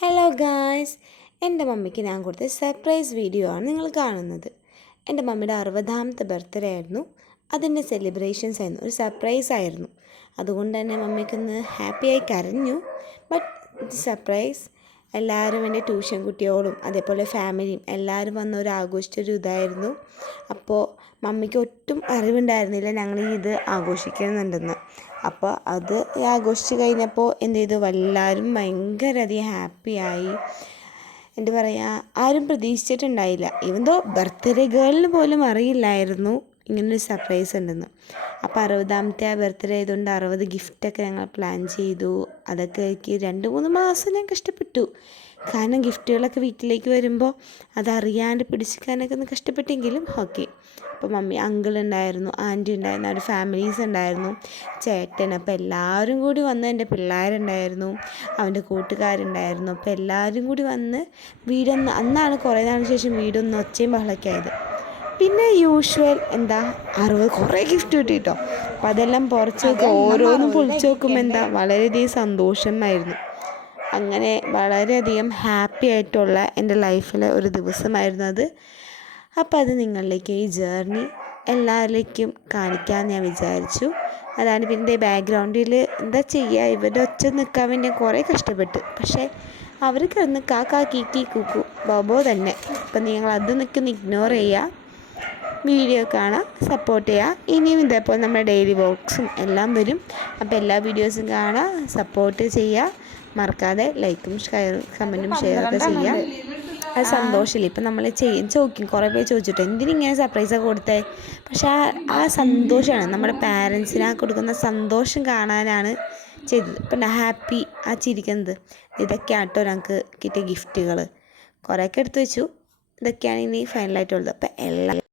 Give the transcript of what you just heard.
Hello guys, എൻ്റെ മമ്മിക്ക് ഞാൻ കൊടുത്ത സർപ്രൈസ് വീഡിയോ ആണ് നിങ്ങൾ കാണുന്നത്. എൻ്റെ മമ്മിയുടെ 60ാമത്തെ ബർത്ത്ഡേ ആയിരുന്നു. അതിൻ്റെ സെലിബ്രേഷൻസ് ആയിരുന്നു, ഒരു സർപ്രൈസ് ആയിരുന്നു. അതുകൊണ്ട് തന്നെ മമ്മിക്കൊന്ന് ഹാപ്പിയായി കരഞ്ഞു. ബട്ട് സർപ്രൈസ് എല്ലാവരും എൻ്റെ ട്യൂഷൻ കുട്ടിയോടും അതേപോലെ ഫാമിലിയും എല്ലാവരും വന്ന ഒരു ആഘോഷിച്ചൊരു ഇതായിരുന്നു. അപ്പോൾ മമ്മിക്ക് ഒട്ടും അറിവുണ്ടായിരുന്നില്ല ഞങ്ങൾ ഇത് ആഘോഷിക്കുന്നുണ്ടെന്ന്. അപ്പോൾ അത് ആഘോഷിച്ച് കഴിഞ്ഞപ്പോൾ എന്ത് ചെയ്തു, എല്ലാവരും ഭയങ്കരധികം ഹാപ്പിയായി. എന്താ പറയുക, ആരും പ്രതീക്ഷിച്ചിട്ടുണ്ടായില്ല. ഈവൻ ദോ ബർത്ത്ഡേ ഗേളിന് പോലും അറിയില്ലായിരുന്നു ഇങ്ങനൊരു സർപ്രൈസ് ഉണ്ടെന്ന്. അപ്പോൾ 60ാമത്തെ ബർത്ത്ഡേ ആയതുകൊണ്ട് 60 ഗിഫ്റ്റൊക്കെ ഞങ്ങൾ പ്ലാൻ ചെയ്തു. അതൊക്കെ എനിക്ക് 2-3 മാസം ഞാൻ കഷ്ടപ്പെട്ടു. കാരണം ഗിഫ്റ്റുകളൊക്കെ വീട്ടിലേക്ക് വരുമ്പോൾ അതറിയാണ്ട് പിടിച്ചിരിക്കാനൊക്കെ ഒന്ന് കഷ്ടപ്പെട്ടെങ്കിലും ഓക്കെ. അപ്പോൾ മമ്മി അങ്കിൾ ഉണ്ടായിരുന്നു, ആൻറ്റി ഉണ്ടായിരുന്നു, അവരുടെ ഫാമിലീസ് ഉണ്ടായിരുന്നു, ചേട്ടൻ. അപ്പോൾ എല്ലാവരും കൂടി വന്ന്, എൻ്റെ പിള്ളേരുണ്ടായിരുന്നു, അവൻ്റെ കൂട്ടുകാരുണ്ടായിരുന്നു. അപ്പോൾ എല്ലാവരും കൂടി വന്ന് വീടൊന്ന്, അന്നാണ് കുറേ നാളിന് ശേഷം വീടൊന്ന് ഒച്ചയും ബഹളമൊക്കെ ആയത്. പിന്നെ യൂഷ്വൽ എന്താ 60 കുറേ ഗിഫ്റ്റ് കിട്ടിയിട്ടോ. അപ്പോൾ അതെല്ലാം പുറത്ത് ഓരോന്നും പൊളിച്ച് നോക്കുമ്പോൾ വളരെയധികം സന്തോഷമായിരുന്നു. അങ്ങനെ വളരെയധികം ഹാപ്പി ആയിട്ടുള്ള എൻ്റെ ലൈഫിലെ ഒരു ദിവസമായിരുന്നു അത്. അപ്പോൾ അത് നിങ്ങളിലേക്ക് ഈ ജേർണി എല്ലാവരിലേക്കും കാണിക്കാമെന്ന് ഞാൻ വിചാരിച്ചു. അതാണ് പിന്നെ ബാക്ക്ഗ്രൗണ്ടിൽ എന്താ ചെയ്യുക, ഇവരുടെ ഒച്ച നിൽക്കാൻ വേണ്ടി കുറേ കഷ്ടപ്പെട്ടു. പക്ഷേ അവർ കിടന്ന് കാക്കാ കീക്കി കൂക്കു ബോബോ തന്നെ. അപ്പം നിങ്ങൾ അത് നിൽക്കുന്ന ഇഗ്നോർ ചെയ്യുക, വീഡിയോ കാണാം, സപ്പോർട്ട് ചെയ്യുക. ഇനിയും ഇതേപോലെ നമ്മുടെ ഡെയിലി വ്ളോഗ്സും എല്ലാം വരും. അപ്പോൾ എല്ലാ വീഡിയോസും കാണാം, സപ്പോർട്ട് ചെയ്യുക. മറക്കാതെ ലൈക്കും കമൻറ്റും ഷെയറൊക്കെ ചെയ്യുക. അത് സന്തോഷമില്ല. ഇപ്പം നമ്മൾ ചോദിക്കും, കുറേ പേര് ചോദിച്ചിട്ട് എന്തിനിങ്ങനെ സർപ്രൈസൊക്കെ കൊടുത്തേ. പക്ഷേ ആ സന്തോഷമാണ്, നമ്മുടെ പാരൻസിന് കൊടുക്കുന്ന സന്തോഷം കാണാനാണ് ചെയ്തത്. ഇപ്പം ഹാപ്പി ആ ചിരിക്കുന്നത്. ഇതൊക്കെയാണ് കേട്ടോ ഞങ്ങൾക്ക് കിട്ടിയ ഗിഫ്റ്റുകൾ. കുറേയൊക്കെ എടുത്തു വെച്ചു. ഇതൊക്കെയാണ് ഇനി ഫൈനലായിട്ടുള്ളത്. അപ്പം എല്ലാം